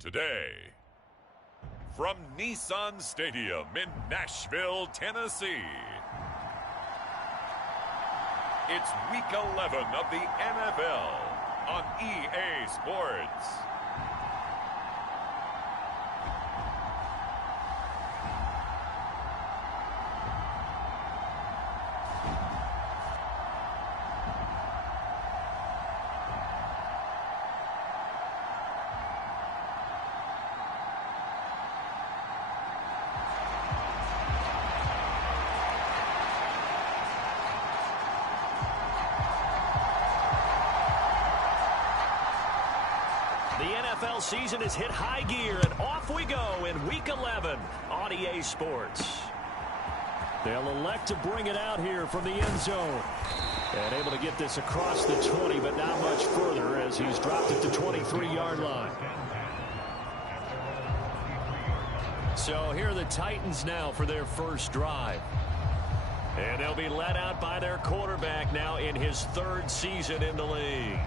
Today, from Nissan Stadium in Nashville, Tennessee, it's Week 11 of the NFL on EA Sports. NFL season has hit high gear, and off we go in Week 11 on EA Sports. They'll elect to bring it out here from the end zone. And able to get this across the 20, but not much further as he's dropped it to 23-yard line. So here are the Titans now for their first drive. And they'll be led out by their quarterback now in his third season in the league.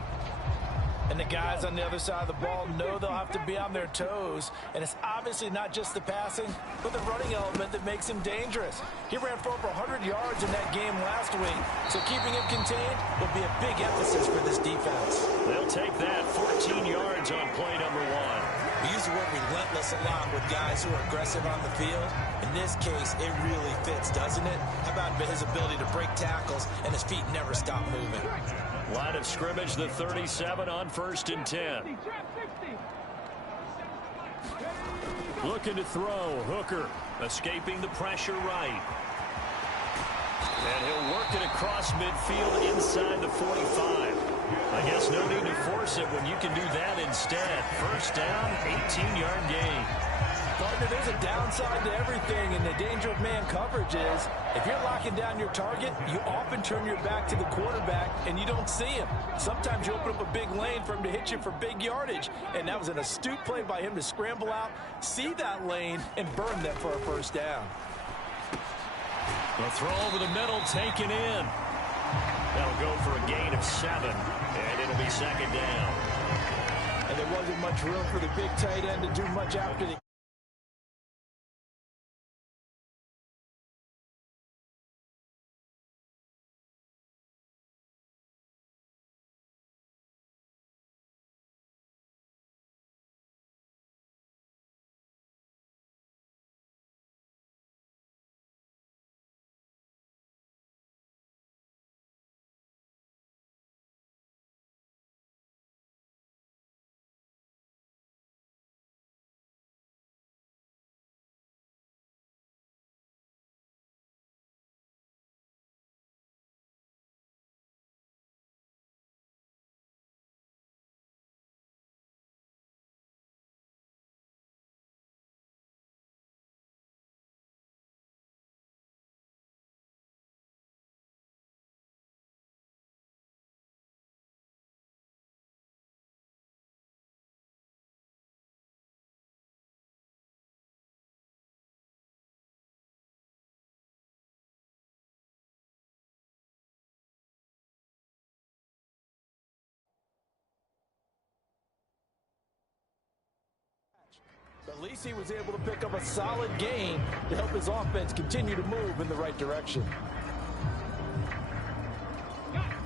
And the guys on the other side of the ball know they'll have to be on their toes. And it's obviously not just the passing, but the running element that makes him dangerous. He ran for over 100 yards in that game last week. So keeping him contained will be a big emphasis for this defense. They'll take that 14 yards on play number 1. We use the word relentless a lot with guys who are aggressive on the field. In this case, it really fits, doesn't it? How about his ability to break tackles and his feet never stop moving? Line of scrimmage, the 37 on 1st and 10. Looking to throw. Hooker escaping the pressure right. And he'll work it across midfield inside the 45. I guess no need to force it when you can do that instead. First down, 18-yard gain. Partner, there's a downside to everything, and the danger of man coverage is if you're locking down your target, you often turn your back to the quarterback and you don't see him. Sometimes you open up a big lane for him to hit you for big yardage, and that was an astute play by him to scramble out, see that lane, and burn that for a first down. The throw over the middle taken in. That'll go for a gain of 7, and it'll be second down. And there wasn't much room for the big tight end to do much after the At least he was able to pick up a solid gain to help his offense continue to move in the right direction.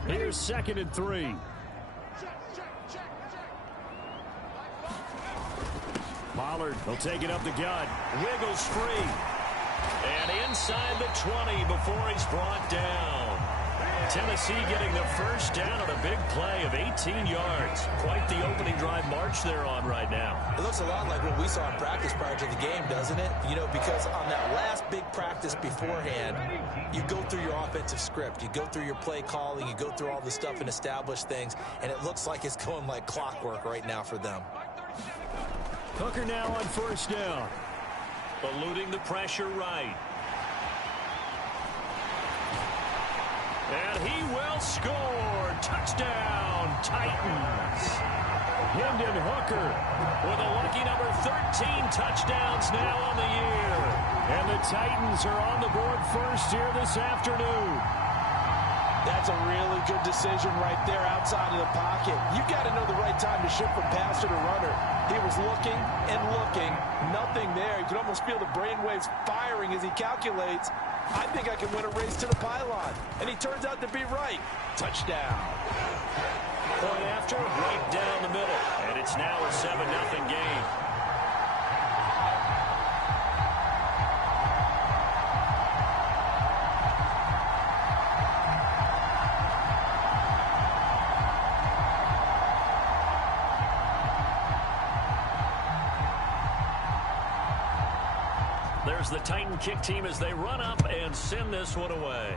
Here's 2nd and 3. Pollard will take it up the gut. Wiggles free. And inside the 20 before he's brought down. Tennessee getting the first down on a big play of 18 yards. Quite the opening drive march they're on right now. It looks a lot like what we saw in practice prior to the game, doesn't it? You know, because on that last big practice beforehand, you go through your offensive script. You go through your play calling. You go through all the stuff and establish things. And it looks like it's going like clockwork right now for them. Hooker now on 1st down. Eluding the pressure right. And he will score. Touchdown, Titans. Hendon Hooker with a lucky number 13 touchdowns now on the year. And the Titans are on the board first here this afternoon. That's a really good decision right there outside of the pocket. You got to know the right time to shift from passer to runner. He was looking and looking, nothing there. You could almost feel the brainwaves firing as he calculates, I think I can win a race to the pylon. And he turns out to be right. Touchdown. Point after, right down the middle. And it's now a 7-0 game. There's the Titan kick team as they run up and send this one away.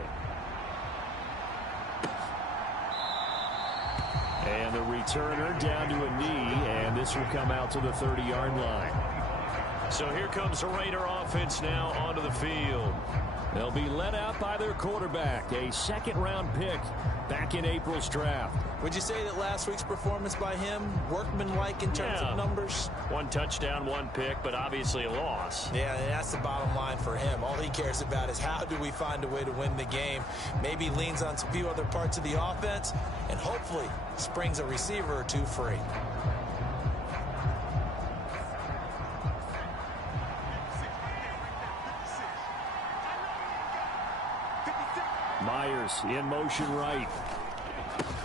And the returner down to a knee, and this will come out to the 30-yard line. So here comes the Raider offense now onto the field. They'll be led out by their quarterback, a second-round pick back in April's draft. Would you say that last week's performance by him, workmanlike in terms of numbers? 1 touchdown, 1 pick, but obviously a loss. Yeah, that's the bottom line for him. All he cares about is how do we find a way to win the game. Maybe leans on a few other parts of the offense, and hopefully springs a receiver or two free. Myers in motion right.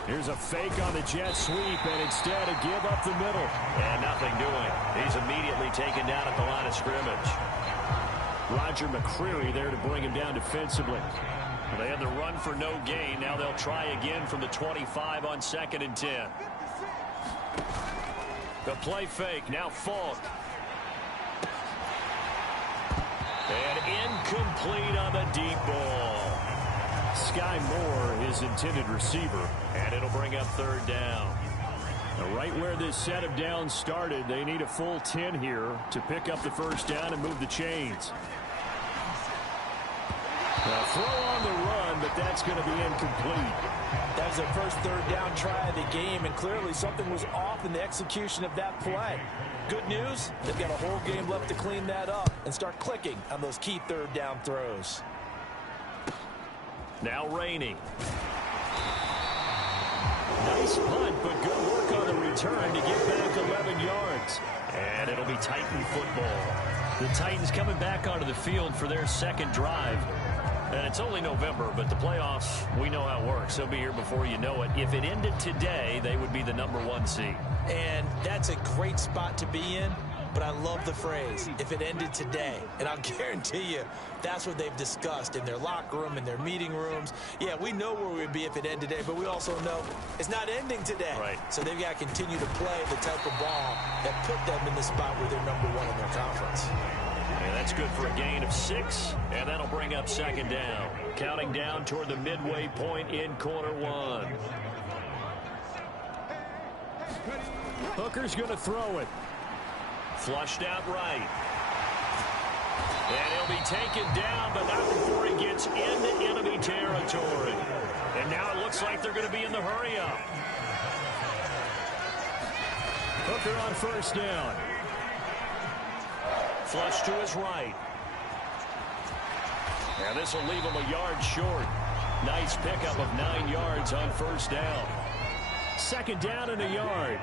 Here's a fake on the jet sweep, and instead a give up the middle. And nothing doing. He's immediately taken down at the line of scrimmage. Roger McCreary there to bring him down defensively. They had the run for no gain. Now they'll try again from the 25 on 2nd and 10. The play fake, now Falk. And incomplete on the deep ball. Sky Moore, his intended receiver, and it'll bring up 3rd down. Now, right where this set of downs started, they need a full 10 here to pick up the 1st down and move the chains. Now, throw on the run, but that's going to be incomplete. That was their first 3rd down try of the game, and clearly something was off in the execution of that play. Good news, they've got a whole game left to clean that up and start clicking on those key 3rd down throws. Now Rainey. Nice punt, but good work on the return to get back 11 yards. And it'll be Titan football. The Titans coming back onto the field for their 2nd drive. And it's only November, but the playoffs, we know how it works. They'll be here before you know it. If it ended today, they would be the #1 seed. And that's a great spot to be in. But I love the phrase, if it ended today. And I'll guarantee you, that's what they've discussed in their locker room, in their meeting rooms. Yeah, we know where we'd be if it ended today, but we also know it's not ending today. Right. So they've got to continue to play the type of ball that put them in the spot where they're #1 in their conference. And that's good for a gain of 6, and that'll bring up 2nd down. Counting down toward the midway point in quarter 1. Hooker's going to throw it. Flushed out right. And he'll be taken down, but not before he gets into enemy territory. And now it looks like they're going to be in the hurry-up. Hooker on 1st down. Flush to his right. And this will leave him a yard short. Nice pickup of 9 yards on 1st down. 2nd down and a yard.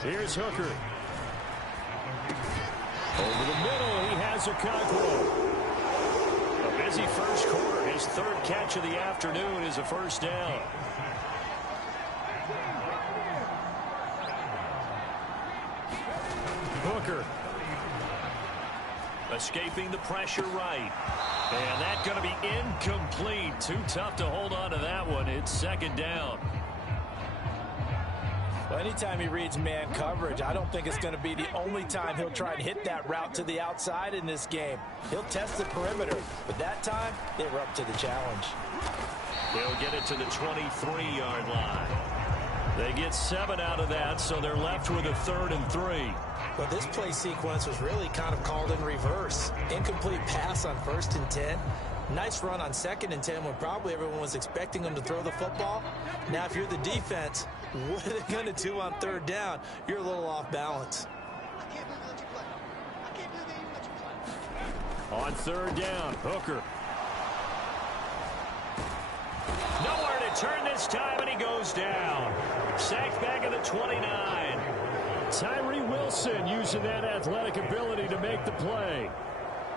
Here's Hooker. Over the middle, he has Okonkwo. A busy first quarter. His 3rd catch of the afternoon is a 1st down. Hooker. Escaping the pressure right. And that's going to be incomplete. Too tough to hold on to that one. It's 2nd down. Well, anytime he reads man coverage, I don't think it's going to be the only time he'll try and hit that route to the outside in this game. He'll test the perimeter, but that time, they were up to the challenge. They'll get it to the 23-yard line. They get 7 out of that, so they're left with a 3rd and 3. But this play sequence was really kind of called in reverse. Incomplete pass on 1st and 10. Nice run on 2nd and 10 when probably everyone was expecting them to throw the football. Now, if you're the defense, what are they going to do on 3rd down? You're a little off balance. On 3rd down, Hooker. return this time, and he goes down. Sacked back at the 29. Tyree Wilson using that athletic ability to make the play.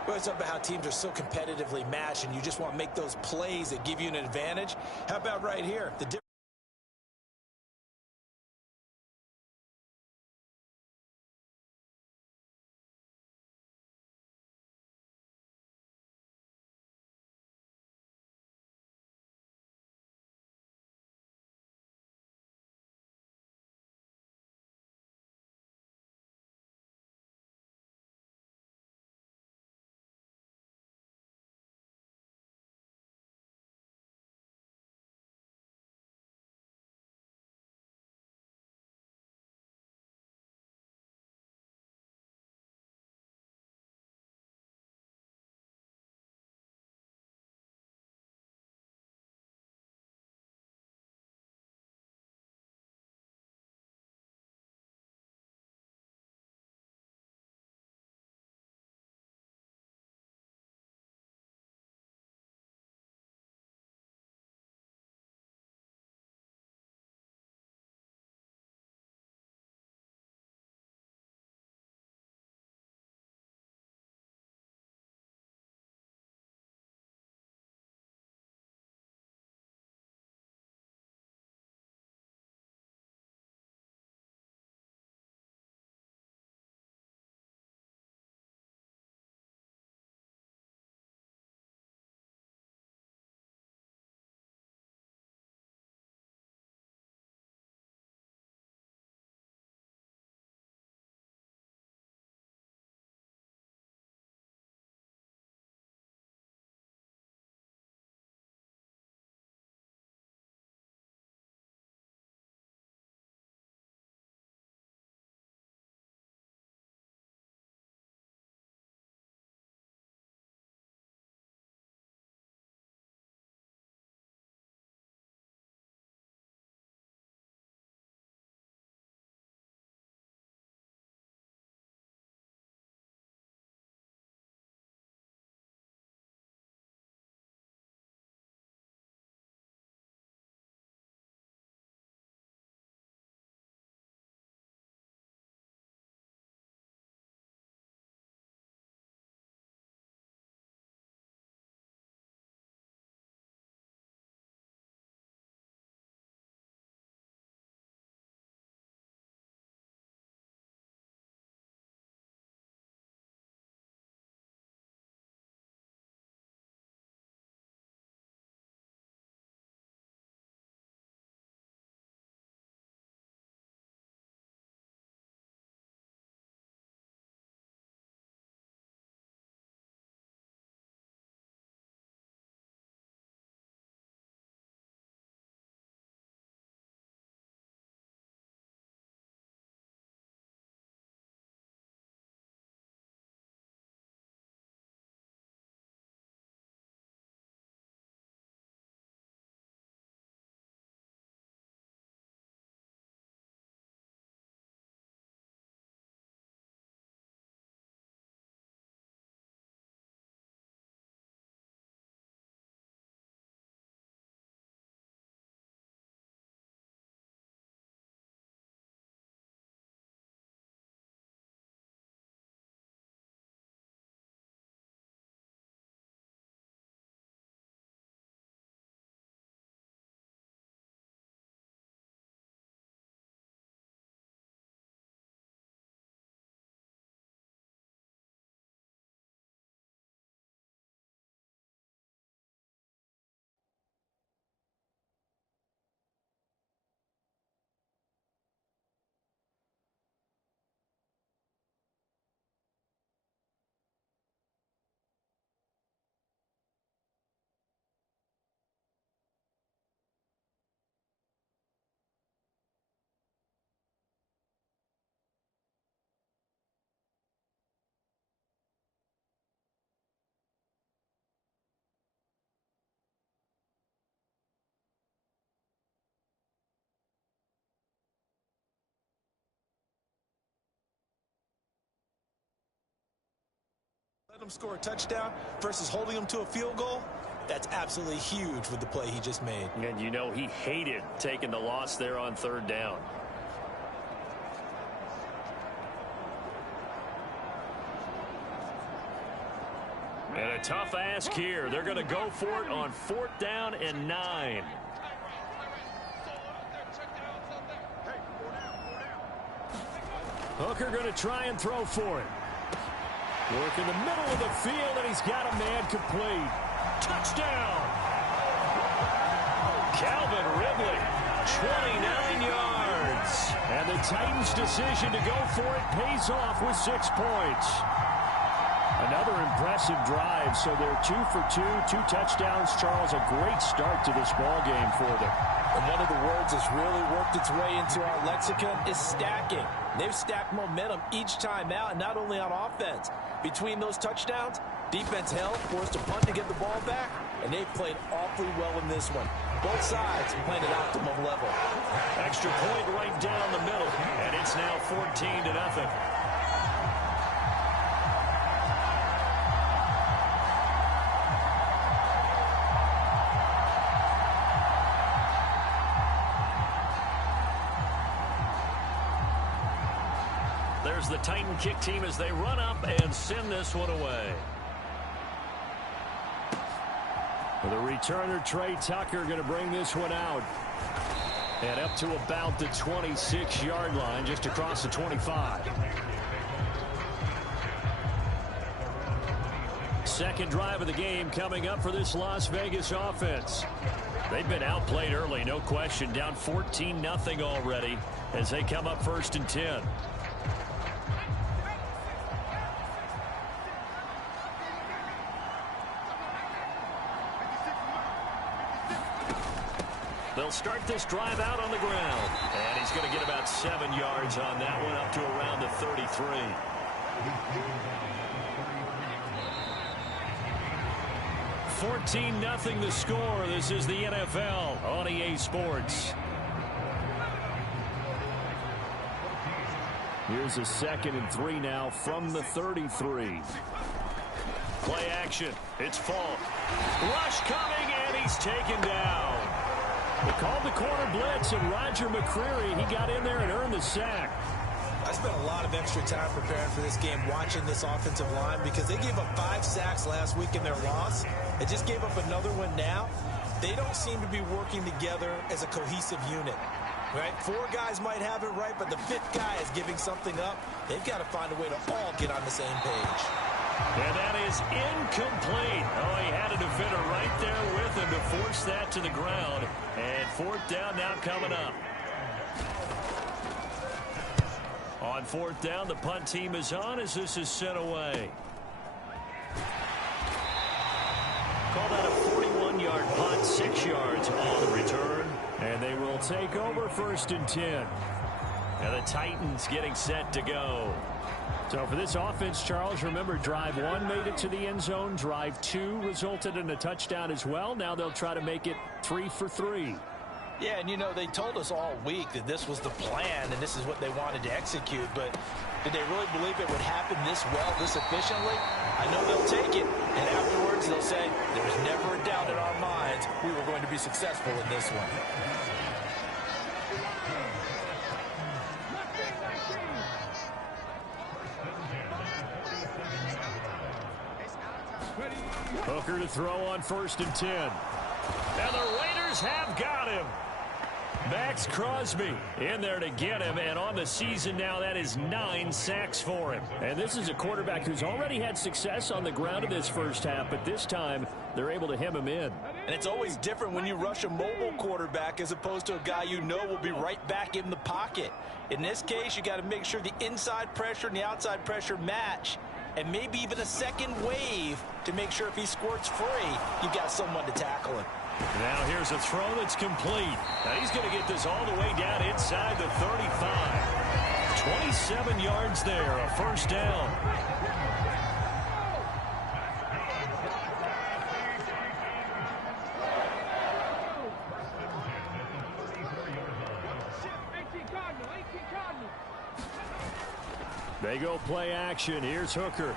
Well, it's about how teams are so competitively matched, and you just want to make those plays that give you an advantage. How about right here? Let them score a touchdown versus holding them to a field goal. That's absolutely huge with the play he just made. And you know he hated taking the loss there on third down. And a tough ask here. They're going to go for it on 4th down and 9. Hooker going to try and throw for it. Work in the middle of the field, and he's got a man complete. Touchdown! Calvin Ridley, 29 yards. And the Titans' decision to go for it pays off with 6 points. Another impressive drive, so they're 2 for 2, 2 touchdowns. Charles, a great start to this ball game for them. And one of the words that's really worked its way into our lexicon is stacking. They've stacked momentum each time out, and not only on offense. Between those touchdowns, defense held, forced a punt to get the ball back, and they've played awfully well in this one. Both sides playing at optimum level. Extra point right down the middle, and it's now 14-0. There's the Titan kick team as they run up and send this one away. The returner, Trey Tucker, going to bring this one out. And up to about the 26-yard line, just across the 25. Second drive of the game coming up for this Las Vegas offense. They've been outplayed early, no question. Down 14-0 already as they come up 1st and 10. They'll start this drive out on the ground. And he's going to get about 7 yards on that one, up to around the 33. $14-0 the score. This is the NFL on EA Sports. Here's a 2nd and 3 now from the 33. Play action. It's Falk. Rush coming, and he's taken down. They called the corner blitz, and Roger McCreary, he got in there and earned the sack. I spent a lot of extra time preparing for this game, watching this offensive line, because they gave up 5 sacks last week in their loss. They just gave up another one now. They don't seem to be working together as a cohesive unit. Right? 4 guys might have it right, but the 5th guy is giving something up. They've got to find a way to all get on the same page. And that is incomplete. Oh, he had a defender right there with him to force that to the ground. And 4th down now coming up. On 4th down, the punt team is on as this is sent away. Call that a 41-yard punt, 6 yards on the return. And they will take over 1st and 10. And the Titans getting set to go. So for this offense, Charles, remember, drive 1 made it to the end zone. Drive 2 resulted in a touchdown as well. Now they'll try to make it 3 for 3. Yeah, and you know, they told us all week that this was the plan and this is what they wanted to execute, but did they really believe it would happen this well, this efficiently? I know they'll take it, and afterwards they'll say, there was never a doubt in our minds we were going to be successful in this one. Hooker to throw on 1st and 10. And the Raiders have got him. Max Crosby in there to get him, and on the season now, that is 9 sacks for him. And this is a quarterback who's already had success on the ground in this first half, but this time they're able to hem him in. And it's always different when you rush a mobile quarterback as opposed to a guy you know will be right back in the pocket. In this case, you got to make sure the inside pressure and the outside pressure match, and maybe even a second wave to make sure if he squirts free, you've got someone to tackle him. Now here's a throw that's complete. Now he's going to get this all the way down inside the 35. 27 yards there, a 1st down. They go play action. Here's Hooker.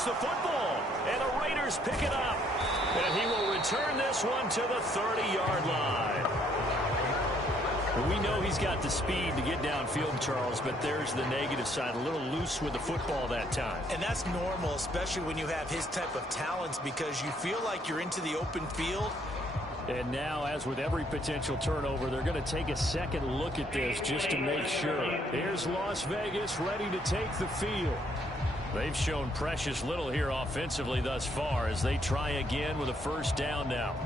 gets the football, and the Raiders pick it up. And he will return this one to the 30-yard line. We know he's got the speed to get downfield, Charles, but there's the negative side. A little loose with the football that time. And that's normal, especially when you have his type of talents, because you feel like you're into the open field. And now, as with every potential turnover, they're going to take a second look at this just to make sure. Here's Las Vegas ready to take the field. They've shown precious little here offensively thus far as they try again with a first down now.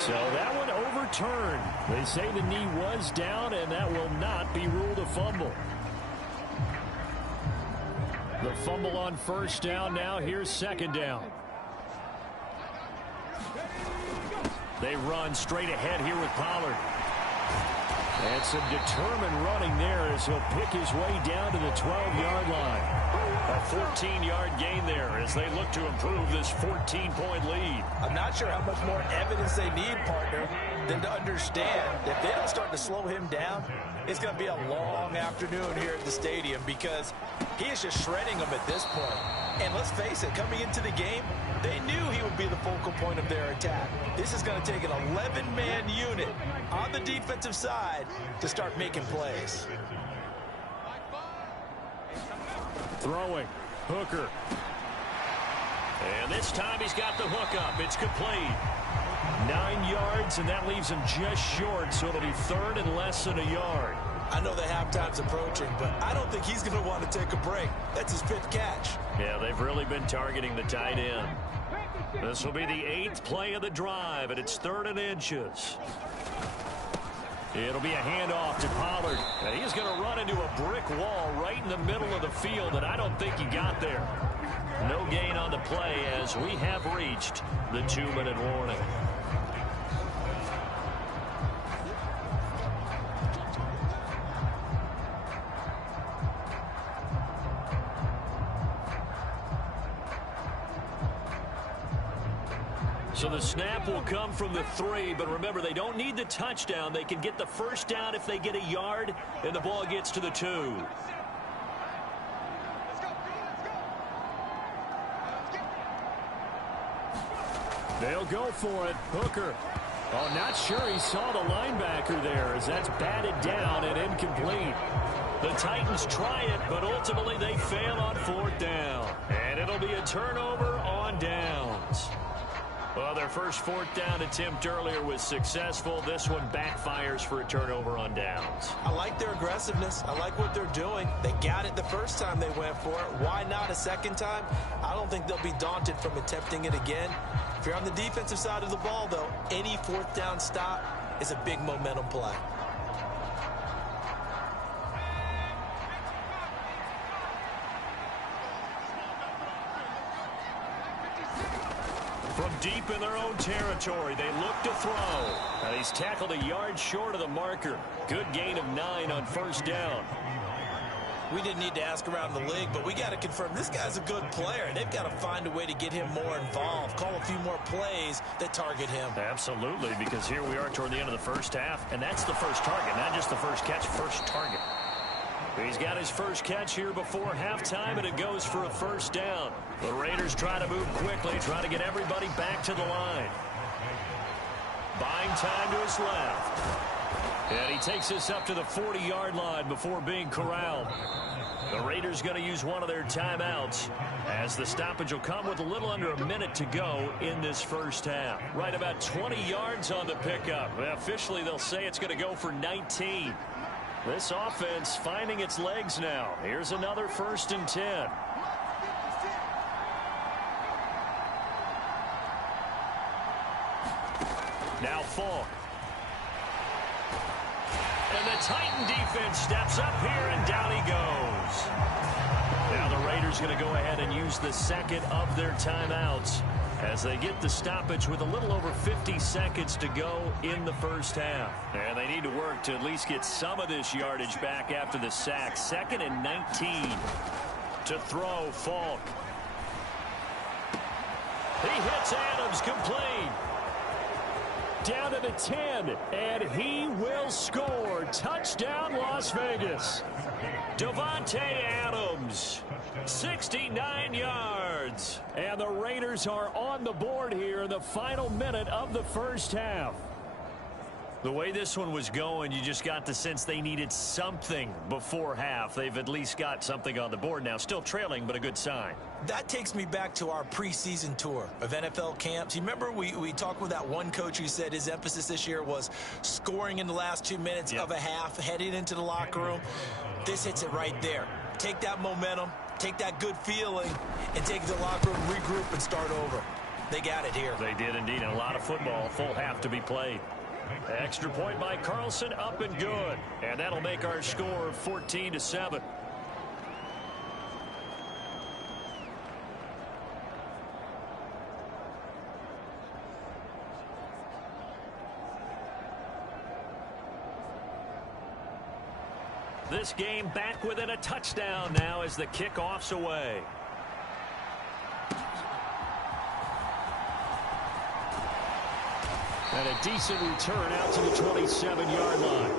So that one overturned. They say the knee was down, and that will not be ruled a fumble. The fumble on first down now. Here's second down. They run straight ahead here with Pollard. And some determined running there as he'll pick his way down to the 12-yard line. A 14-yard gain there as they look to improve this 14-point lead. I'm not sure how much more evidence they need, partner, than to understand if they don't start to slow him down, it's going to be a long afternoon here at the stadium because he is just shredding them at this point. And let's face it, coming into the game, they knew he would be the focal point of their attack. This is going to take an 11-man unit on the defensive side to start making plays. Throwing. Hooker. And this time he's got the hook up. It's complete. 9 yards, and that leaves him just short, so it'll be third and less than a yard. I know the halftime's approaching, but I don't think he's going to want to take a break. That's his 5th catch. Yeah, they've really been targeting the tight end. This will be the 8th play of the drive, and it's 3rd and inches. It'll be a handoff to Pollard. And he's going to run into a brick wall right in the middle of the field, and I don't think he got there. No gain on the play as we have reached the 2-minute warning. So the snap will come from the 3, but remember, they don't need the touchdown. They can get the first down if they get a yard, and the ball gets to the 2. They'll go for it. Hooker. Oh, not sure he saw the linebacker there as that's batted down and incomplete. The Titans try it, but ultimately they fail on 4th down. And it'll be a turnover on downs. Well, their first 4th down attempt earlier was successful. This one backfires for a turnover on downs. I like their aggressiveness. I like what they're doing. They got it the first time they went for it. Why not a second time? I don't think they'll be daunted from attempting it again. If you're on the defensive side of the ball, though, any 4th down stop is a big momentum play. From deep in their own territory, they look to throw. And he's tackled a yard short of the marker. Good gain of 9 on first down. We didn't need to ask around the league, but we got to confirm this guy's a good player. They've got to find a way to get him more involved, call a few more plays that target him. Absolutely, because here we are toward the end of the first half, and that's the first target, not just the first catch, first target. He's got his first catch here before halftime, and it goes for a first down. The Raiders try to move quickly, try to get everybody back to the line. Buying time to his left. And he takes this up to the 40-yard line before being corralled. The Raiders going to use one of their timeouts as the stoppage will come with a little under a minute to go in this first half. Right about 20 yards on the pickup. Officially, they'll say it's going to go for 19. This offense finding its legs now. Here's another 1st and 10. Now Falk. And the Titan defense steps up here, and down he goes. Now the Raiders going to go ahead and use the second of their timeouts. as they get the stoppage with a little over 50 seconds to go in the first half. And they need to work to at least get some of this yardage back after the sack. 2nd and 19 to throw. Falk. He hits Adams, complete. Down to the 10, and he will score. Touchdown, Las Vegas. Davante Adams, 69 yards. And the Raiders are on the board here in the final minute of the first half. The way this one was going, you just got the sense they needed something before half. They've at least got something on the board now. Still trailing, but a good sign. That takes me back to our preseason tour of NFL camps. You remember we talked with that one coach who said his emphasis this year was scoring in the last 2 minutes of a half, heading into the locker room. This hits it right there. Take that momentum, take that good feeling, and take it to the locker room, regroup, and start over. They got it here. They did indeed. And a lot of football, full half to be played. Extra point by Carlson, up and good. And that'll make our score 14-7. This game back within a touchdown now as the kickoff's away. And a decent return out to the 27-yard line.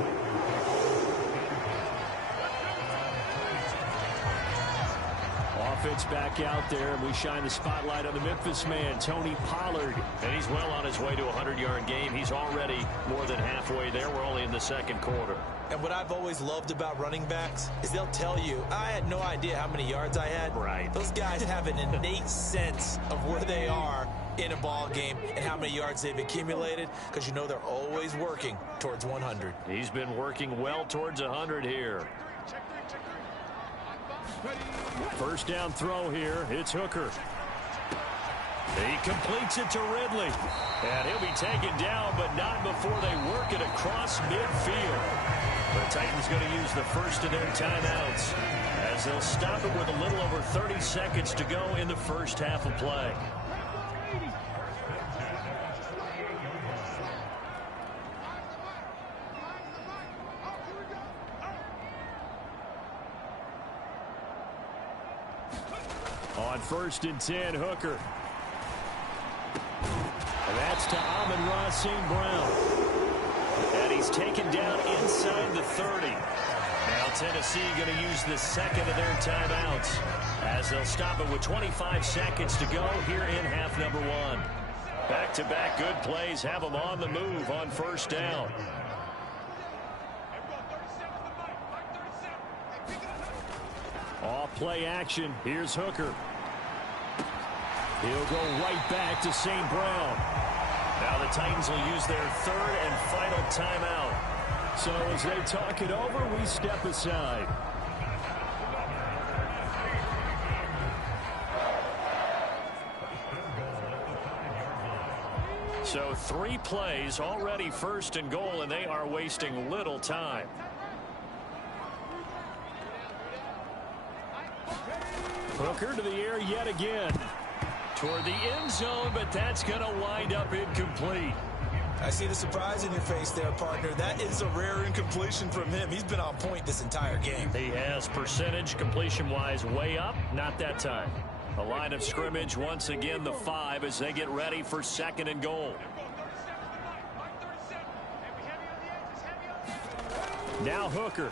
Offense back out there, and we shine the spotlight on the Memphis man, Tony Pollard. And he's well on his way to a 100-yard game. He's already more than halfway there. We're only in the second quarter. And what I've always loved about running backs is they'll tell you, I had no idea how many yards I had. Right. Those guys have an innate sense of where they are in a ball game and how many yards they've accumulated, because you know they're always working towards 100. He's been working well towards 100 here. First down throw here. It's Hooker. He completes it to Ridley. And he'll be taken down, but not before they work it across midfield. The Titans going to use the first of their timeouts as they'll stop it with a little over 30 seconds to go in the first half of play. On 1st and 10, Hooker. And that's to Amon-Ra St. Brown. And he's taken down inside the 30. Now Tennessee going to use the second of their timeouts as they'll stop it with 25 seconds to go here in half number 1. Back-to-back good plays have them on the move on first down. Off play action. Here's Hooker. He'll go right back to St. Brown. Now the Titans will use their third and final timeout. So as they talk it over, we step aside. So 3 plays already first and goal, and they are wasting little time. Hooker to the air yet again. Toward the end zone, but that's going to wind up incomplete. I see the surprise in your face there, partner. That is a rare incompletion from him. He's been on point this entire game. He has percentage completion-wise way up. Not that time. The line of scrimmage once again the 5 as they get ready for 2nd and goal. Now Hooker.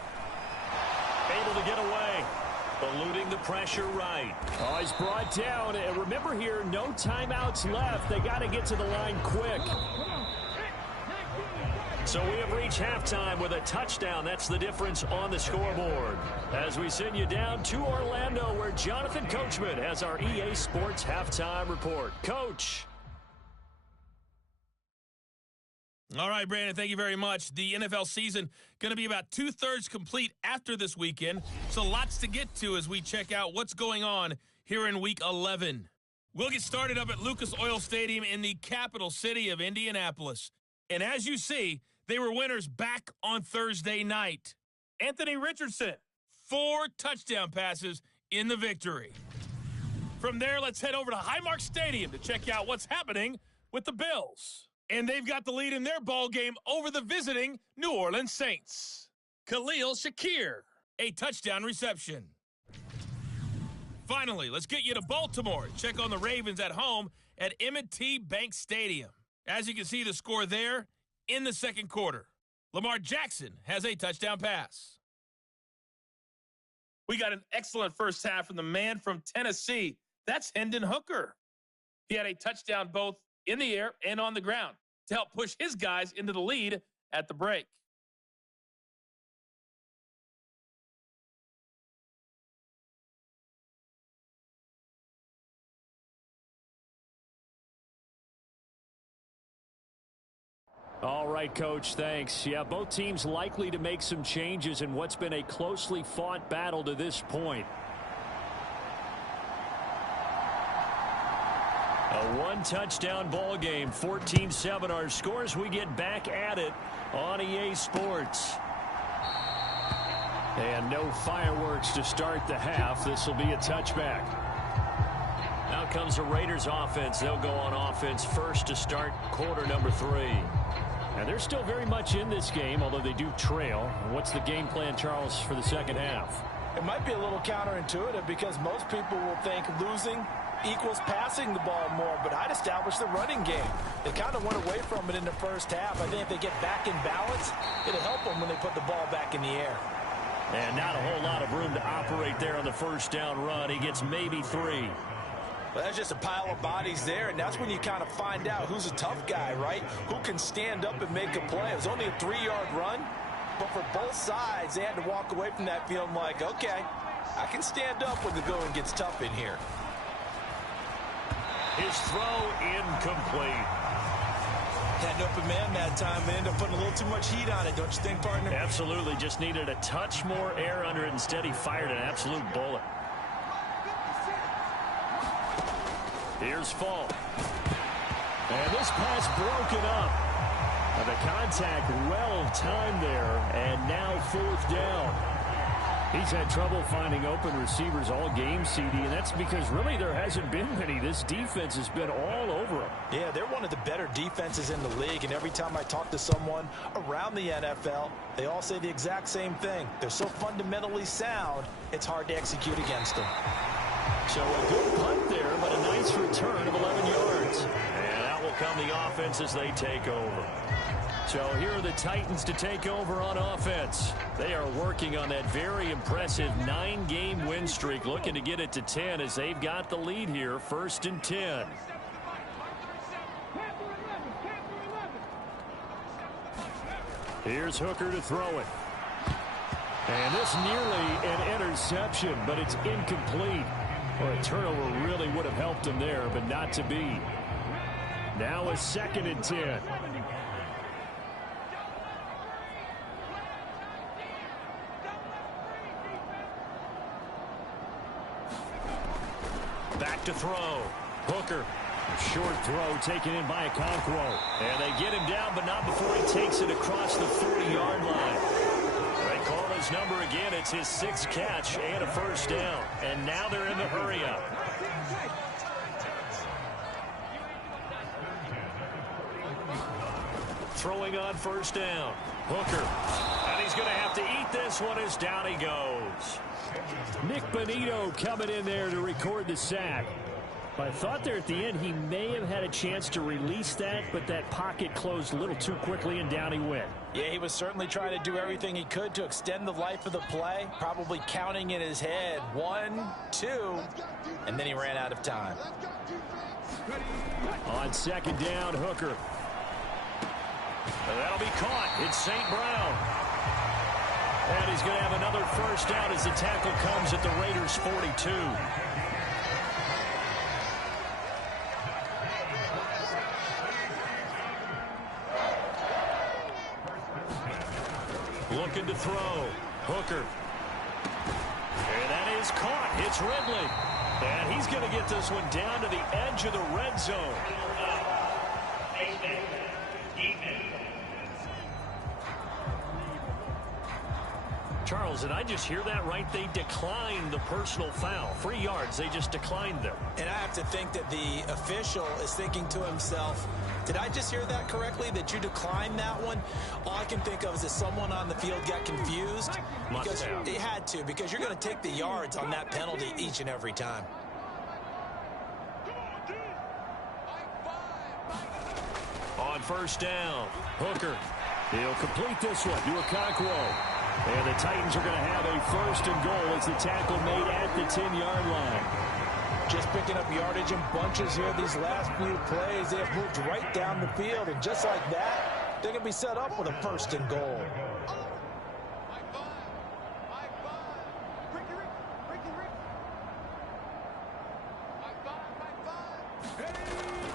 Able to get away. Eluding the pressure right. Oh, he's brought down. And remember here, no timeouts left. They got to get to the line quick. So we have reached halftime with a touchdown. That's the difference on the scoreboard. As we send you down to Orlando, where Jonathan Coachman has our EA Sports halftime report. Coach. All right, Brandon, thank you very much. The NFL season going to be about 2/3 complete after this weekend, so lots to get to as we check out what's going on here in Week 11. We'll get started up at Lucas Oil Stadium in the capital city of Indianapolis. And as you see, they were winners back on Thursday night. Anthony Richardson, 4 touchdown passes in the victory. From there, let's head over to Highmark Stadium to check out what's happening with the Bills. And they've got the lead in their ball game over the visiting New Orleans Saints. Khalil Shakir, a touchdown reception. Finally, let's get you to Baltimore. Check on the Ravens at home at M&T Bank Stadium. As you can see, the score there in the second quarter. Lamar Jackson has a touchdown pass. We got an excellent first half from the man from Tennessee. That's Hendon Hooker. He had a touchdown both in the air and on the ground to help push his guys into the lead at the break. All right, Coach, thanks. Yeah, both teams likely to make some changes in what's been a closely fought battle to this point. A one-touchdown ball game, 14-7 our scores. We get back at it on EA Sports. And no fireworks to start the half. This will be a touchback. Now comes the Raiders offense. They'll go on offense first to start quarter number 3. And they're still very much in this game, although they do trail. What's the game plan, Charles, for the second half? It might be a little counterintuitive because most people will think losing equals passing the ball more, but I'd establish the running game. They kind of went away from it in the first half. I think if they get back in balance, it'll help them when they put the ball back in the air. And not a whole lot of room to operate there on the first down run. He gets maybe 3. Well, that's just a pile of bodies there, and that's when you kind of find out who's a tough guy, right? Who can stand up and make a play. It was only a 3-yard run, but for both sides, they had to walk away from that feeling like, okay, I can stand up when the going gets tough in here. His throw incomplete. Had an open man that time. They ended up putting a little too much heat on it, don't you think, partner? Absolutely. Just needed a touch more air under it. Instead, he fired an absolute bullet. Here's Fall. And this pass broken up. And the contact well timed there. And now 4th down. He's had trouble finding open receivers all game, CD, and that's because really there hasn't been many. This defense has been all over them. Yeah, they're one of the better defenses in the league, and every time I talk to someone around the NFL, they all say the exact same thing. They're so fundamentally sound, it's hard to execute against them. So a good punt there, but a nice return of 11 yards. And out will come the offense as they take over. So here are the Titans to take over on offense. They are working on that very impressive 9-game win streak, looking to get it to 10 as they've got the lead here, 1st and 10. Here's Hooker to throw it. And this nearly an interception, but it's incomplete. Well, a turnover really would have helped him there, but not to be. Now a 2nd and 10. Back to throw. Hooker. Short throw taken in by Okonkwo. And they get him down, but not before he takes it across the 40-yard line. They call his number again. It's his 6th catch and a 1st down. And now they're in the hurry-up. Throwing on 1st down. Hooker. And he's going to have to eat this one as down he goes. Nick Bonito coming in there to record the sack. I thought there at the end he may have had a chance to release that, but that pocket closed a little too quickly and down he went. Yeah, he was certainly trying to do everything he could to extend the life of the play, probably counting in his head 1, 2, and then he ran out of time. On 2nd down, Hooker. And that'll be caught. It's St. Brown. And he's going to have another 1st down as the tackle comes at the Raiders' 42. Looking to throw. Hooker. And that is caught. It's Ridley. And he's going to get this one down to the edge of the red zone. Charles, did I just hear that right? They declined the personal foul. 3 yards, they just declined them. And I have to think that the official is thinking to himself, did I just hear that correctly, that you declined that one? All I can think of is that someone on the field got confused. Because it had to, because you're going to take the yards on that penalty each and every time. On first down, Hooker. He'll complete this one to Okonkwo. And the Titans are going to have a first and goal as the tackle made at the 10-yard line. Just picking up yardage in bunches here these last few plays. They have moved right down the field, and just like that, they're going to be set up with a first and goal.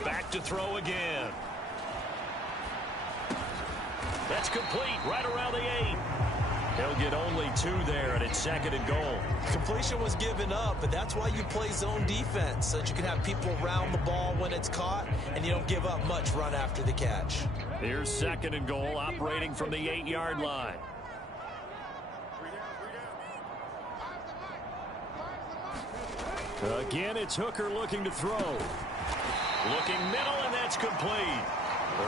Back to throw again. That's complete right around the 8. He'll get only 2 there, and it's second and goal. Completion was given up, but that's why you play zone defense, so that you can have people around the ball when it's caught, and you don't give up much run after the catch. Here's second and goal, operating from the 8-yard line. Again, it's Hooker looking to throw. Looking middle, and that's complete.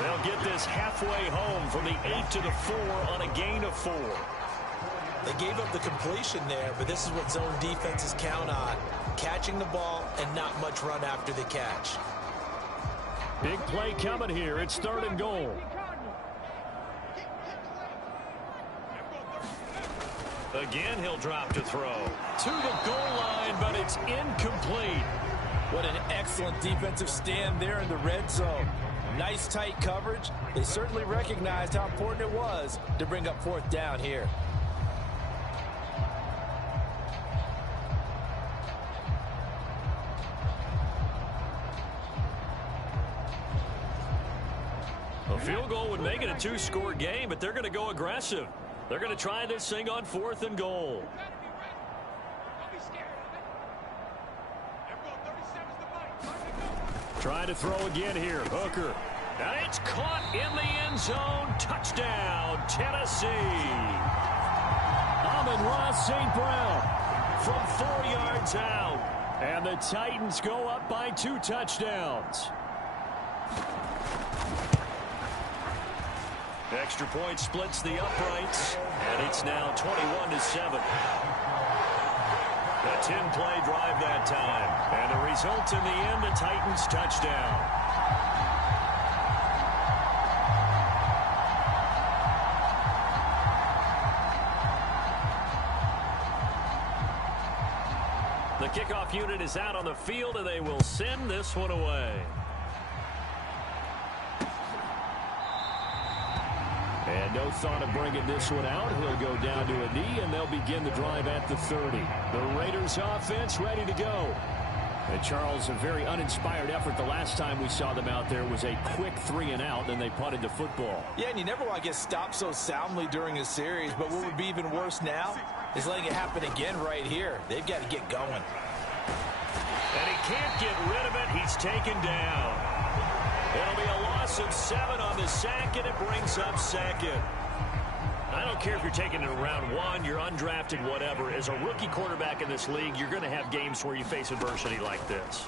They'll get this halfway home from the 8 to the 4 on a gain of 4. They gave up the completion there, but this is what zone defenses count on. Catching the ball and not much run after the catch. Big play coming here. It's third and goal. Again, he'll drop to throw. To the goal line, but it's incomplete. What an excellent defensive stand there in the red zone. Nice tight coverage. They certainly recognized how important it was to bring up fourth down here. A field goal would make it a 2-score game, but they're going to go aggressive. They're going to try this thing on fourth and goal. Trying to throw again here. Hooker. And it's caught in the end zone. Touchdown, Tennessee. Amon-Ra St. Brown From 4 yards out. And the Titans go up by 2 touchdowns. Extra point splits the uprights, and it's now 21-7. A 10-play drive that time, and the result in the end, a Titans touchdown. The kickoff unit is out on the field, and they will send this one away. And no thought of bringing this one out. He'll go down to a knee, and they'll begin the drive at the 30. The Raiders offense ready to go. And Charles, a very uninspired effort. The last time we saw them out there was a quick 3-and-out, then they punted the football. Yeah, and you never want to get stopped so soundly during a series, but what would be even worse now is letting it happen again right here. They've got to get going. And he can't get rid of it. He's taken down. It'll be a loss of 7 on the sack, and it brings up second. I don't care if you're taking it in round 1, you're undrafted, whatever. As a rookie quarterback in this league, you're going to have games where you face adversity like this.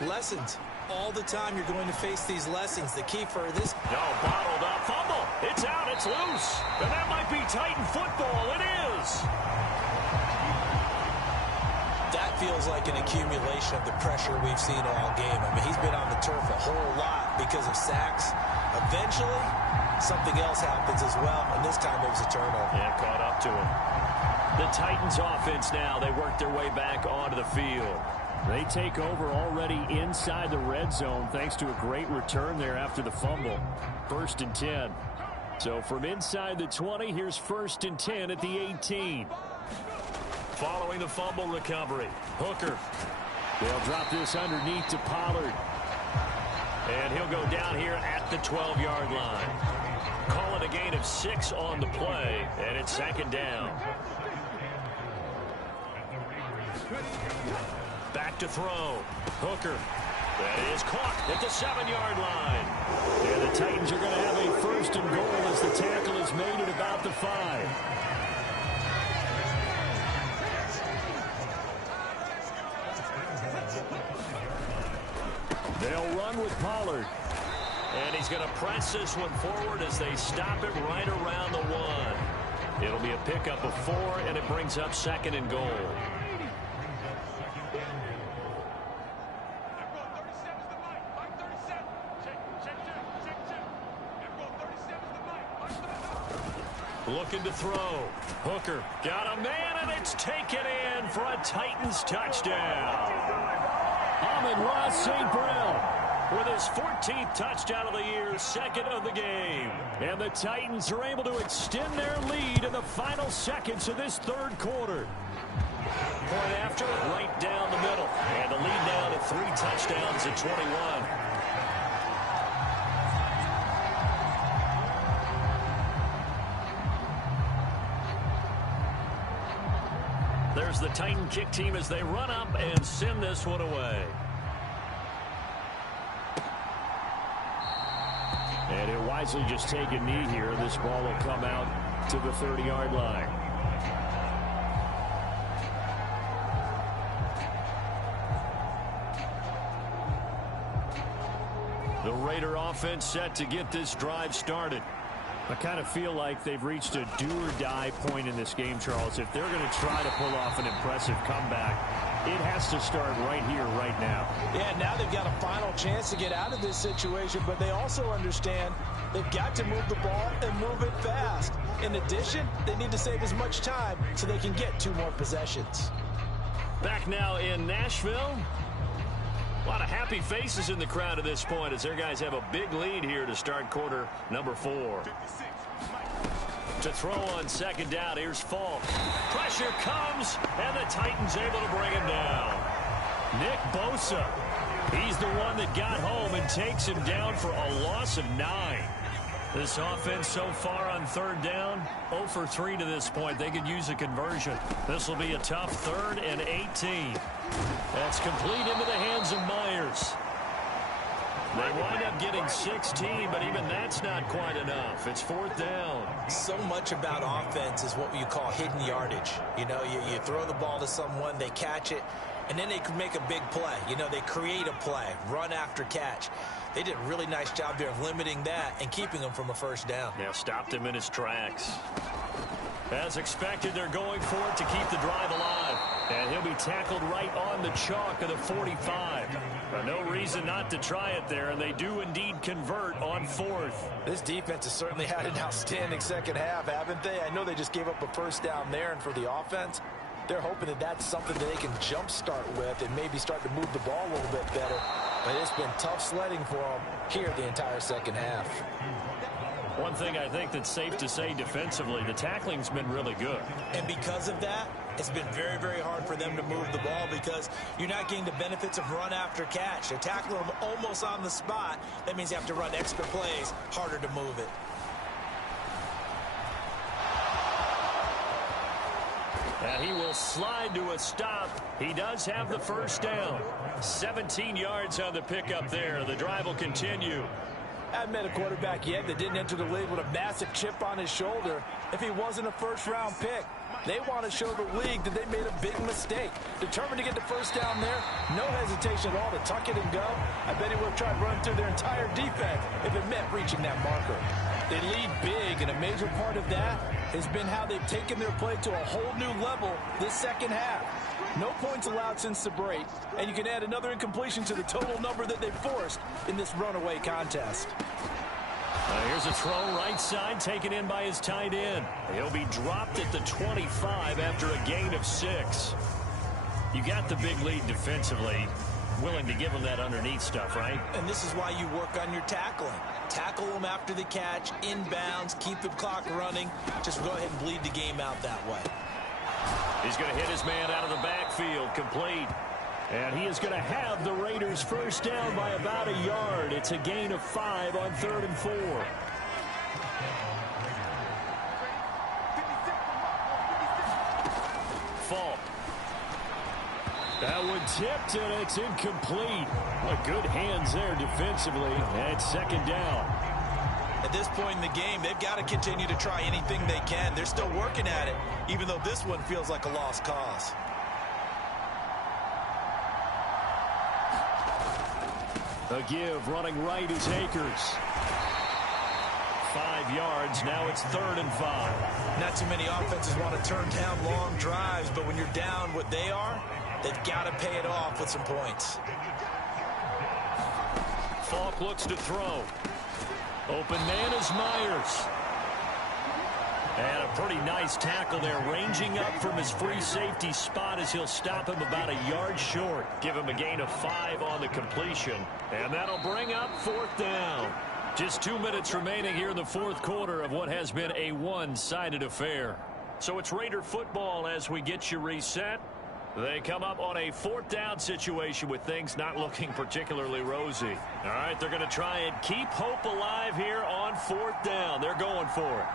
Lessons. All the time you're going to face these lessons. The key for this... No, bottled up. Fumble. It's out. It's loose. And that might be Titan football. It is. That feels like an accumulation of the pressure we've seen all game. I mean, he's been on the turf a whole lot because of sacks. Eventually, something else happens as well, and this time it was a turnover. Yeah, caught up to him. The Titans offense now, they work their way back onto the field. They take over already inside the red zone thanks to a great return there after the fumble. 1st and 10. So from inside the 20, here's 1st and 10 at the 18. Following the fumble recovery, Hooker. They'll drop this underneath to Pollard. And he'll go down here at the 12-yard line. Call it a gain of 6 on the play, and it's 2nd down. Back to throw. Hooker. That is caught at the 7-yard line. And the Titans are going to have a 1st and goal as the tackle is made at about the 5. They'll run with Pollard. And he's going to press this one forward as they stop it right around the 1. It'll be a pickup of 4, and it brings up 2nd and goal. Looking to throw. Hooker got a man, and it's taken in for a Titans touchdown. Amon-Ra St. Brown with his 14th touchdown of the year, 2nd of the game. And the Titans are able to extend their lead in the final seconds of this 3rd quarter. Point after, right down the middle. And the lead down to 3 touchdowns at 21. There's the Titan kick team as they run up and send this one away. And he'll wisely just take a knee here. This ball will come out to the 30-yard line. The Raider offense set to get this drive started. I kind of feel like they've reached a do-or-die point in this game, Charles. If they're going to try to pull off an impressive comeback, it has to start right here, right now. Yeah, now they've got a final chance to get out of this situation, but they also understand they've got to move the ball and move it fast. In addition, they need to save as much time so they can get 2 more possessions. Back now in Nashville. A lot of happy faces in the crowd at this point as their guys have a big lead here to start quarter number 4. To throw on 2nd down, here's Falk. Pressure comes, and the Titans able to bring him down. Nick Bosa, he's the one that got home and takes him down for a loss of 9. This offense so far on 3rd down, 0 for 3 to this point. They could use a conversion. This will be a tough 3rd and 18. That's complete into the hands of Myers. They wind up getting 16, but even that's not quite enough. It's 4th down. So much about offense is what you call hidden yardage. You know, you throw the ball to someone, they catch it, and then they can make a big play. You know, they create a play, run after catch. They did a really nice job there of limiting that and keeping him from a 1st down. Yeah, stopped him in his tracks. As expected, they're going for it to keep the drive alive. And he'll be tackled right on the chalk of the 45. But no reason not to try it there, and they do indeed convert on 4th. This defense has certainly had an outstanding 2nd half, haven't they? I know they just gave up a 1st down there, and for the offense, they're hoping that that's something that they can jumpstart with and maybe start to move the ball a little bit better. But it's been tough sledding for them here the entire 2nd half. One thing I think that's safe to say defensively, the tackling's been really good. And because of that, it's been very, very hard for them to move the ball because you're not getting the benefits of run after catch. They're tackling them almost on the spot. That means you have to run extra plays, harder to move it. And he will slide to a stop. He does have the 1st down. 17 yards on the pickup there. The drive will continue. I haven't met a quarterback yet that didn't enter the league with a massive chip on his shoulder if he wasn't a 1st-round pick. They want to show the league that they made a big mistake. Determined to get the 1st down there, no hesitation at all to tuck it and go. I bet he would have tried running through their entire defense if it meant reaching that marker. They lead big, and a major part of that has been how they've taken their play to a whole new level this 2nd half. No points allowed since the break, and you can add another incompletion to the total number that they forced in this runaway contest. Here's a throw right side taken in by his tight end. He'll be dropped at the 25 after a gain of 6. You got the big lead defensively. Willing to give him that underneath stuff, right? And this is why you work on your tackling. Tackle them after the catch, inbounds, keep the clock running. Just go ahead and bleed the game out that way. He's going to hit his man out of the backfield, complete. And he is going to have the Raiders 1st down by about a yard. It's a gain of 5 on 3rd and 4. Falk. That one tipped, and it's incomplete. What good hands there defensively. And it's 2nd down. At this point in the game, they've got to continue to try anything they can. They're still working at it, even though this one feels like a lost cause. A give running right is Akers. 5 yards. Now it's 3rd and 5. Not too many offenses want to turn down long drives, but when you're down what they are, they've got to pay it off with some points. Falk looks to throw. Open man is Myers. And a pretty nice tackle there, ranging up from his free safety spot as he'll stop him about a yard short. Give him a gain of 5 on the completion. And that'll bring up 4th down. Just 2 minutes remaining here in the 4th quarter of what has been a one-sided affair. So it's Raider football as we get you reset. They come up on a 4th down situation with things not looking particularly rosy. All right, they're going to try and keep hope alive here on 4th down. They're going for it.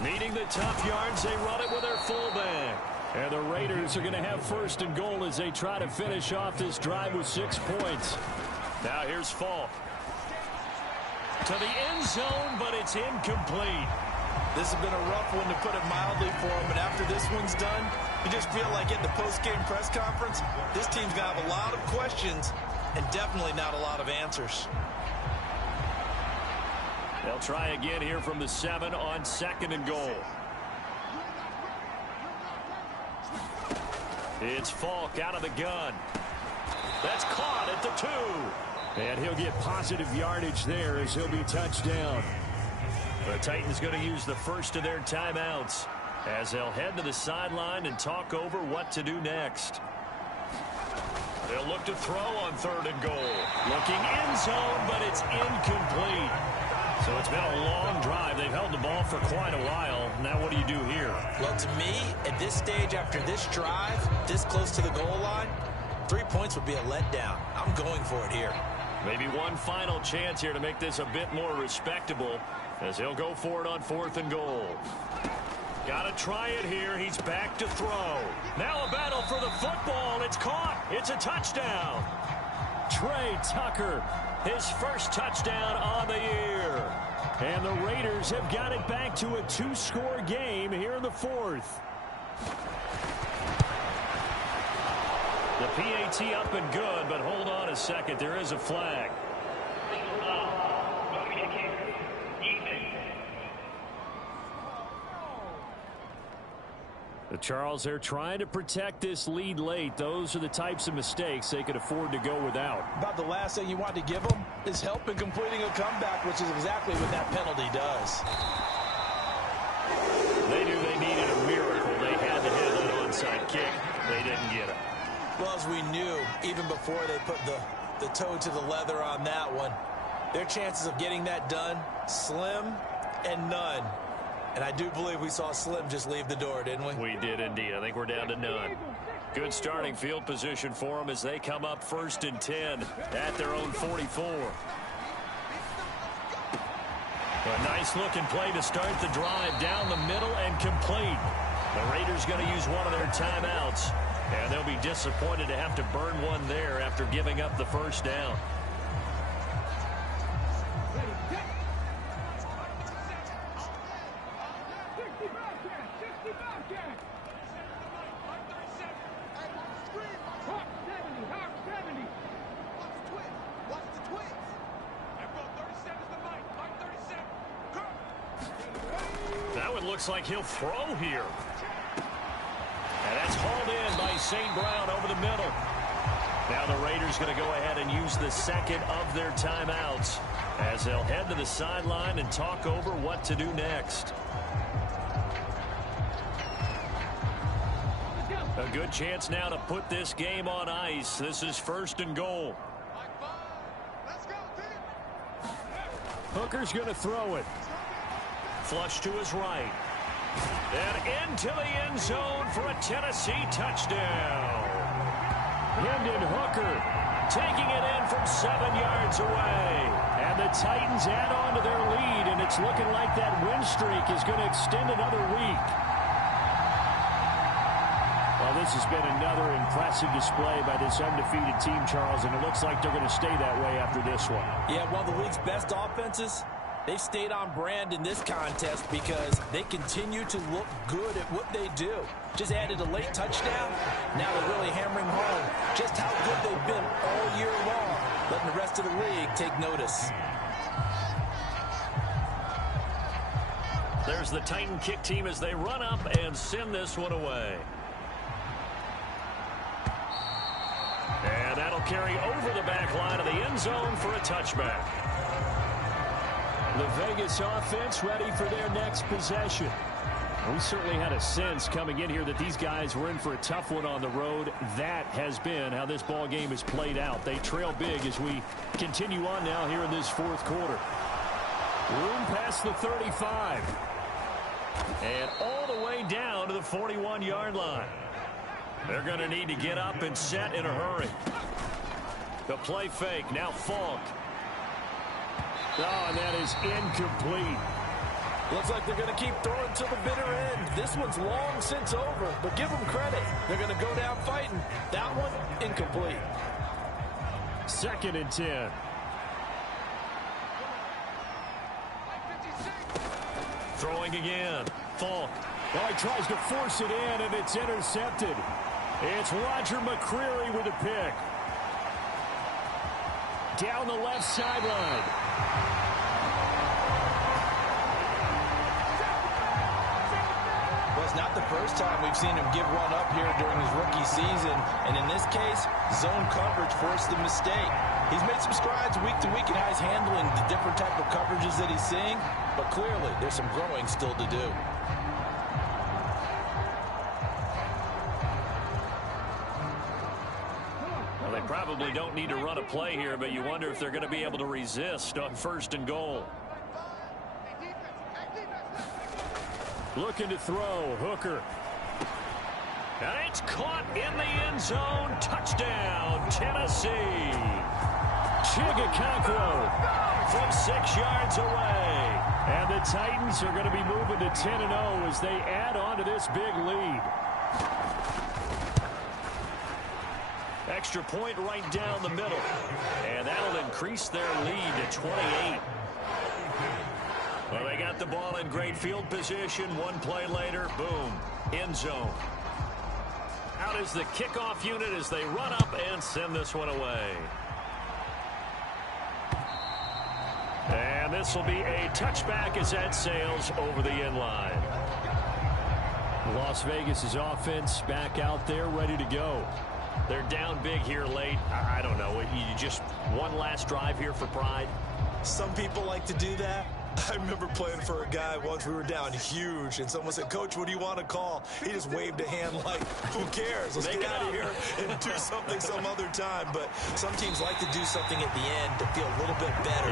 Needing the tough yards, they run it with their fullback. And the Raiders are going to have 1st and goal as they try to finish off this drive with 6 points. Now here's Falk. To the end zone, but it's incomplete. This has been a rough one, to put it mildly, for him. And after this one's done, you just feel like at the post-game press conference, this team's going to have a lot of questions and definitely not a lot of answers. They'll try again here from the 7 on 2nd and goal. It's Falk out of the gun. That's caught at the 2. And he'll get positive yardage there as he'll be touched down. The Titans going to use the first of their timeouts as they'll head to the sideline and talk over what to do next. They'll look to throw on 3rd and goal. Looking end zone, but it's incomplete. So it's been a long drive. They've held the ball for quite a while. Now what do you do here? Well, to me, at this stage after this drive, this close to the goal line, 3 points would be a letdown. I'm going for it here. Maybe one final chance here to make this a bit more respectable as he'll go for it on 4th and goal. Got to try it here. He's back to throw. Now a battle for the football. It's caught. It's a touchdown. Trey Tucker, his first touchdown on the year. And the Raiders have got it back to a 2-score game here in the 4th. The PAT up and good, but hold on a second. There is a flag. The Charles, they're trying to protect this lead late. Those are the types of mistakes they could afford to go without. About the last thing you want to give them is help in completing a comeback, which is exactly what that penalty does. They knew they needed a miracle. They had to have an onside kick. They didn't get it. Well, as we knew, even before they put the toe to the leather on that one, their chances of getting that done, slim and none. And I do believe we saw Slim just leave the door, didn't we? We did indeed. I think we're down to none. Good starting field position for them as they come up 1st and 10 at their own 44. A nice looking play to start the drive down the middle and complete. The Raiders going to use one of their timeouts, and they'll be disappointed to have to burn one there after giving up the 1st down. Looks like he'll throw here. And that's hauled in by St. Brown over the middle. Now the Raiders going to go ahead and use the 2nd of their timeouts as they'll head to the sideline and talk over what to do next. A good chance now to put this game on ice. This is 1st and goal. Hooker's going to throw it. Flush to his right. And into the end zone for a Tennessee touchdown. Hendon Hooker taking it in from 7 yards away. And the Titans add on to their lead, and it's looking like that win streak is going to extend another week. Well, this has been another impressive display by this undefeated team, Charles, and it looks like they're going to stay that way after this one. Yeah, one of the league's best offenses They've stayed on brand in this contest because they continue to look good at what they do. Just added a late touchdown. Now they're really hammering home just how good they've been all year long, letting the rest of the league take notice. There's the Titan kick team as they run up and send this one away. And that'll carry over the back line of the end zone for a touchback. The Vegas offense ready for their next possession. We certainly had a sense coming in here that these guys were in for a tough one on the road. That has been how this ball game has played out. They trail big as we continue on now here in this fourth quarter. Room past the 35. And all the way down to the 41-yard line. They're going to need to get up and set in a hurry. The play fake, now Falk. Oh, and that is incomplete. Looks like they're going to keep throwing till the bitter end. This one's long since over, but give them credit. They're going to go down fighting. That one, incomplete. 2nd and 10. Throwing again. Falk. Oh, he tries to force it in, and it's intercepted. It's Roger McCreary with a pick. Down the left sideline. Well, it's not the first time we've seen him give one up here during his rookie season. And in this case, zone coverage forced the mistake. He's made some strides week to week in how he's handling the different type of coverages that he's seeing. But clearly, there's some growing still to do. Well, they probably don't need to run a play here, but you wonder if they're going to be able to resist on 1st and goal. Looking to throw. Hooker. And it's caught in the end zone. Touchdown, Tennessee. Chigakakwo From 6 yards away. And the Titans are going to be moving to 10-0 as they add on to this big lead. Extra point right down the middle. And that'll increase their lead to 28. Well, they got the ball in great field position. One play later, boom, end zone. Out is the kickoff unit as they run up and send this one away. And this will be a touchback as that sails over the end line. Las Vegas's offense back out there ready to go. They're down big here late. I don't know. You just one last drive here for pride. Some people like to do that. I remember playing for a guy once. We were down huge, and someone said, "Coach, what do you want to call?" He just waved a hand like, "Who cares? Let's get out of here and do something some other time." But some teams like to do something at the end to feel a little bit better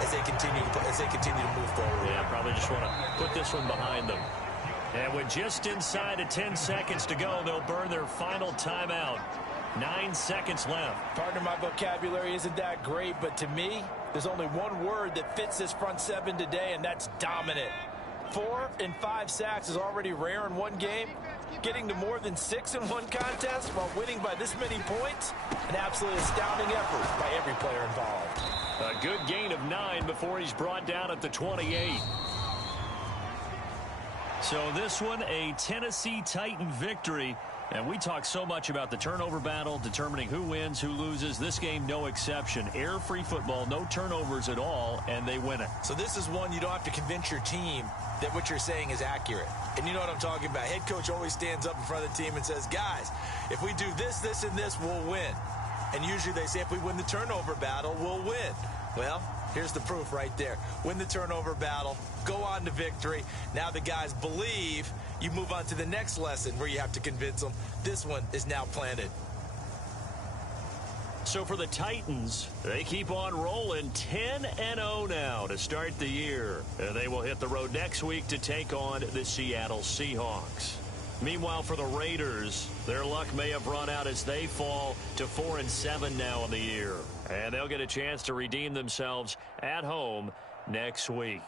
as they continue to move forward. Yeah, probably just want to put this one behind them. And with just inside of 10 seconds to go, they'll burn their final timeout. 9 seconds left. Partner, my vocabulary isn't that great, but to me, there's only one word that fits this front seven today, and that's dominant. 4 and 5 sacks is already rare in one game. Getting to more than 6 in one contest while winning by this many points, an absolutely astounding effort by every player involved. A good gain of 9 before he's brought down at the 28. So this one, a Tennessee Titan victory. And we talk so much about the turnover battle, determining who wins, who loses. This game, no exception. Error-free football, no turnovers at all, and they win it. So this is one you don't have to convince your team that what you're saying is accurate. And you know what I'm talking about. Head coach always stands up in front of the team and says, "Guys, if we do this, this, and this, we'll win." And usually they say, if we win the turnover battle, we'll win. Well, here's the proof right there. Win the turnover battle, go on to victory. Now the guys believe. You move on to the next lesson where you have to convince them. This one is now planted. So for the Titans, they keep on rolling 10-0 now to start the year. And they will hit the road next week to take on the Seattle Seahawks. Meanwhile, for the Raiders, their luck may have run out as they fall to 4-7 now in the year. And they'll get a chance to redeem themselves at home next week.